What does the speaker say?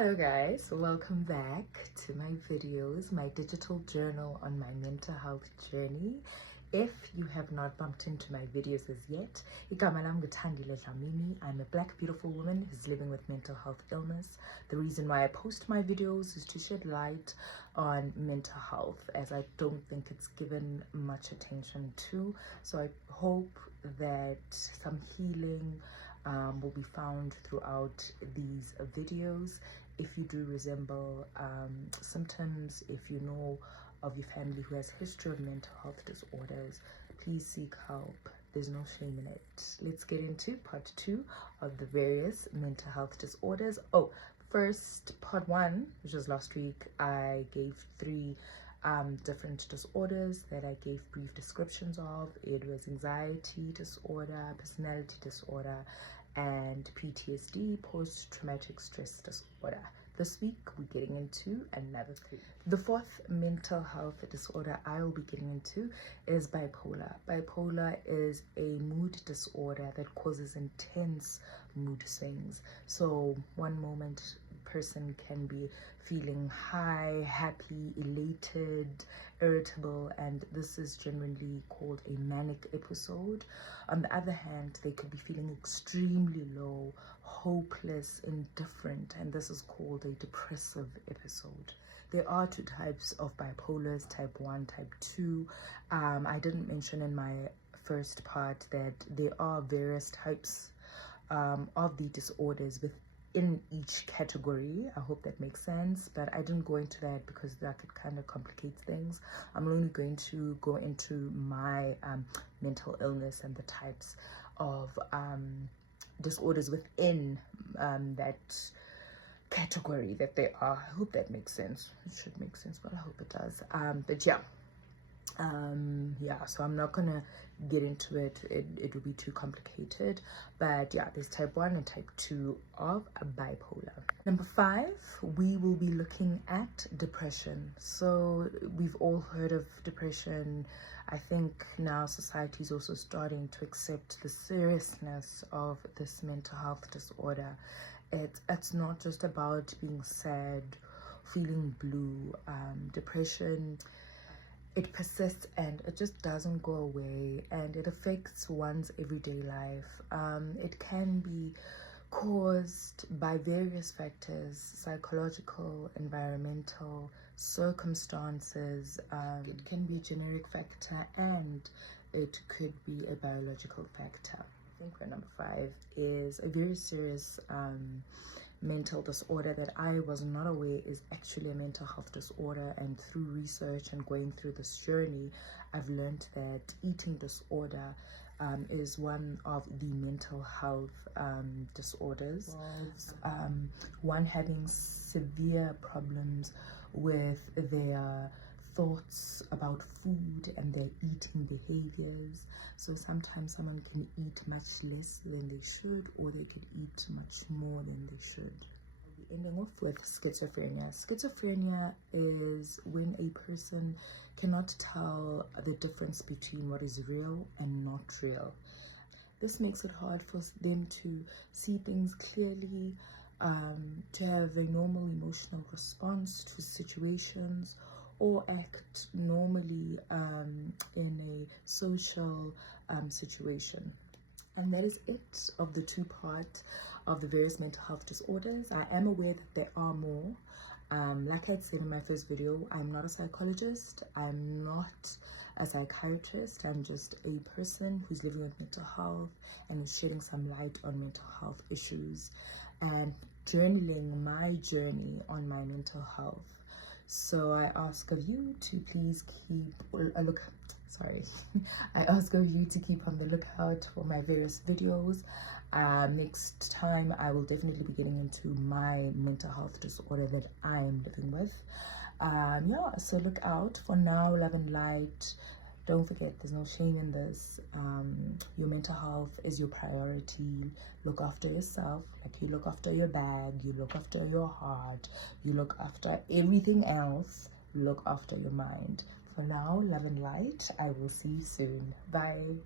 Hello guys, welcome back to my videos, my digital journal on my mental health journey. If you have not bumped into my videos as yet, igama lami nguThandile Dlamini. I'm a black beautiful woman who's living with mental health illness. The reason why I post my videos is to shed light on mental health, as I don't think it's given much attention to. So I hope that some healing will be found throughout these videos. If you do resemble symptoms, if you know of your family who has history of mental health disorders, please seek help. There's no shame in it. Let's get into part 2 of the various mental health disorders. First, part 1, which was last week, I gave 3 different disorders that I gave brief descriptions of. It was anxiety disorder, personality disorder, and PTSD, post-traumatic stress disorder. This week we're getting into another 3. The 4th mental health disorder I will be getting into is bipolar. Bipolar is a mood disorder that causes intense mood swings. So one moment person can be feeling high, happy, elated, irritable, and this is generally called a manic episode. On the other hand, they could be feeling extremely low, hopeless, indifferent, and this is called a depressive episode. There are 2 types of bipolars, type 1, type 2. I didn't mention in my first part that there are various types of the disorders within each category. I hope that makes sense, but I didn't go into that because that could kind of complicate things. I'm only going to go into my mental illness and the types of disorders within that category that they are. I hope that makes sense. It should make sense, but I hope it does. So I'm not gonna get into it. It will be too complicated, but yeah, there's type 1 and type 2 of bipolar. Number 5, we will be looking at depression. So we've all heard of depression. I think now society is also starting to accept the seriousness of this mental health disorder. It's not just about being sad, feeling blue. Depression, it persists and it just doesn't go away, and it affects one's everyday life. It can be caused by various factors: psychological, environmental, circumstances. It can be a generic factor and it could be a biological factor. I think number 5 is a very serious mental disorder that I was not aware is actually a mental health disorder, and through research and going through this journey, I've learned that eating disorder is one of the mental health disorders. One having severe problems with their thoughts about food and their eating behaviors. So sometimes someone can eat much less than they should, or they could eat much more than they should. I'll be ending off with schizophrenia. Schizophrenia is when a person cannot tell the difference between what is real and not real. This makes it hard for them to see things clearly, to have a normal emotional response to situations, or act normally in a social situation. And that is it of the 2 parts of the various mental health disorders. I am aware that there are more. Like I said in my first video, I'm not a psychologist, I'm not a psychiatrist, I'm just a person who's living with mental health and is shedding some light on mental health issues and journaling my journey on my mental health. So I ask of you to please keep I ask of you to keep on the lookout for my various videos. Next time I will definitely be getting into my mental health disorder that I am living with. So look out. For now, love and light. Don't forget, there's no shame in this. Your mental health is your priority. Look after yourself, like you look after your bag, you look after your heart, you look after everything else. Look after your mind. For now, love and light. I will see you soon. Bye.